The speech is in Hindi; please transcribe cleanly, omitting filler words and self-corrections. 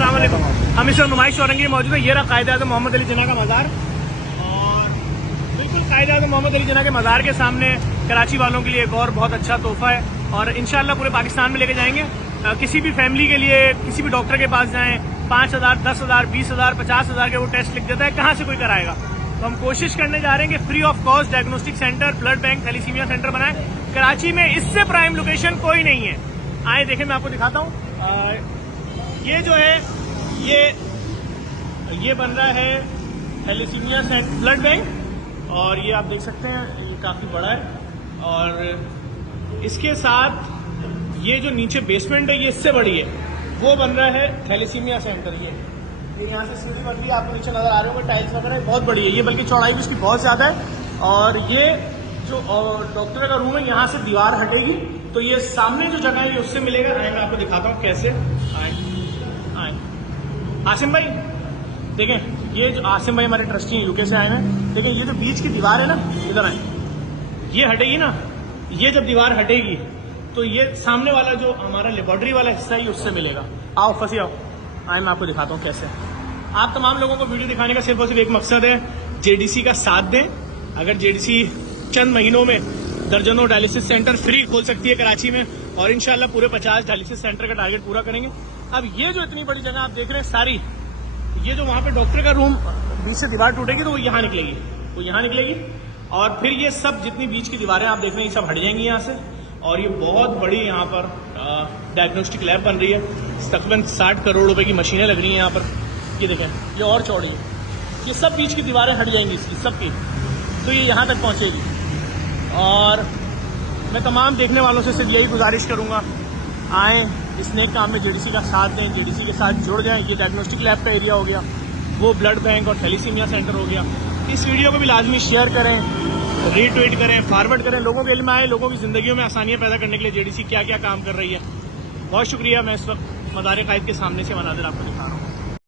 अस्सलाम वालेकुम। हम इस वक्त नुमाइश औरंगी मौजूद है। ये रहा कायद-ए-आज़म मोहम्मद अली जिन्ना का मज़ार, और बिल्कुल कायद-ए-आज़म मोहम्मद अली जिन्ना के मज़ार के सामने कराची वालों के लिए एक और बहुत अच्छा तोहफा है, और इंशाल्लाह पूरे पाकिस्तान में लेके जाएंगे। किसी भी फैमिली के लिए किसी भी डॉक्टर के पास जाएं, 5,000, 10,000, 20,000, 50,000 के वो टेस्ट लिख देता है, कहाँ से कोई कराएगा। तो हम कोशिश करने जा रहे हैं कि free of cost diagnostic centre, blood bank, thalassemia centre बनाए कराची में। इससे प्राइम लोकेशन कोई नहीं है। आए देखें, मैं आपको दिखाता हूँ। ये जो है ये बन रहा है थैलीसीमिया ब्लड बैंक, और ये आप देख सकते हैं ये काफी बड़ा है। और इसके साथ ये जो नीचे बेसमेंट है ये इससे बड़ी है, वो बन रहा है थैलीसीमिया सेंटर। ये यहाँ से सीढ़ी बन रही है, आपको नीचे नजर आ रहे होंगे, टाइल्स वगैरह बहुत बड़ी है ये, बल्कि चौड़ाई भी इसकी बहुत ज्यादा है। और ये जो डॉक्टर का रूम है, यहाँ से दीवार हटेगी तो ये सामने जो जगह है ये उससे मिलेगा। आए मैं आपको दिखाता हूँ कैसे। आए आसिम भाई देखें, ये जो आसिम भाई हमारे ट्रस्टी हैं, यूके से आए हैं। देखें ये जो बीच की दीवार है ना, इधर आए, ये हटेगी ना, ये जब दीवार हटेगी तो ये सामने वाला जो हमारा लेबोरेटरी वाला हिस्सा है उससे मिलेगा। आओ फंसी आओ। आए मैं आपको दिखाता हूँ कैसे। आप तमाम लोगों को वीडियो दिखाने का सिर्फ और सिर्फ एक मकसद है, जेडीसी का साथ दें। अगर जेडीसी चंद महीनों में दर्जनों डायलिसिस सेंटर फ्री खोल सकती है कराची में, और इंशाल्लाह पूरे 50 डायलिसिस सेंटर का टारगेट पूरा करेंगे। अब ये जो इतनी बड़ी जगह आप देख रहे हैं सारी, ये जो वहां पे डॉक्टर का रूम बीच से दीवार टूटेगी तो वो यहाँ निकलेगी, वो यहाँ निकलेगी, और फिर ये सब जितनी बीच की दीवारें आप देख रहे हैं ये सब हट जाएंगी यहाँ से। और ये बहुत बड़ी यहाँ पर डायग्नोस्टिक लैब बन रही है। तकरीबन 60 करोड़ रुपए की मशीनें लग रही हैं यहाँ पर। ये देखें, ये और चौड़ी है, ये सब बीच की दीवारें हट जाएंगी इसकी सबकी, तो ये यहाँ तक पहुँचेगी। और मैं तमाम देखने वालों से सिर्फ यही गुजारिश करूँगा, आएँ इस नेक काम में जेडीसी का साथ दें, जेडीसी के साथ जुड़ जाएं। ये डायग्नोस्टिक लैब का एरिया हो गया, वो ब्लड बैंक और थैलीसीमिया सेंटर हो गया। इस वीडियो को भी लाजमी शेयर करें, रीट्वीट करें, फॉरवर्ड करें, लोगों के इल्म आए, लोगों की जिंदगियों में आसानियां पैदा करने के लिए जेडीसी क्या क्या काम कर रही है। बहुत शुक्रिया। मैं इस वक्त मज़ार-ए-कायद के सामने से मनाज़िर आपको दिखा रहा हूं।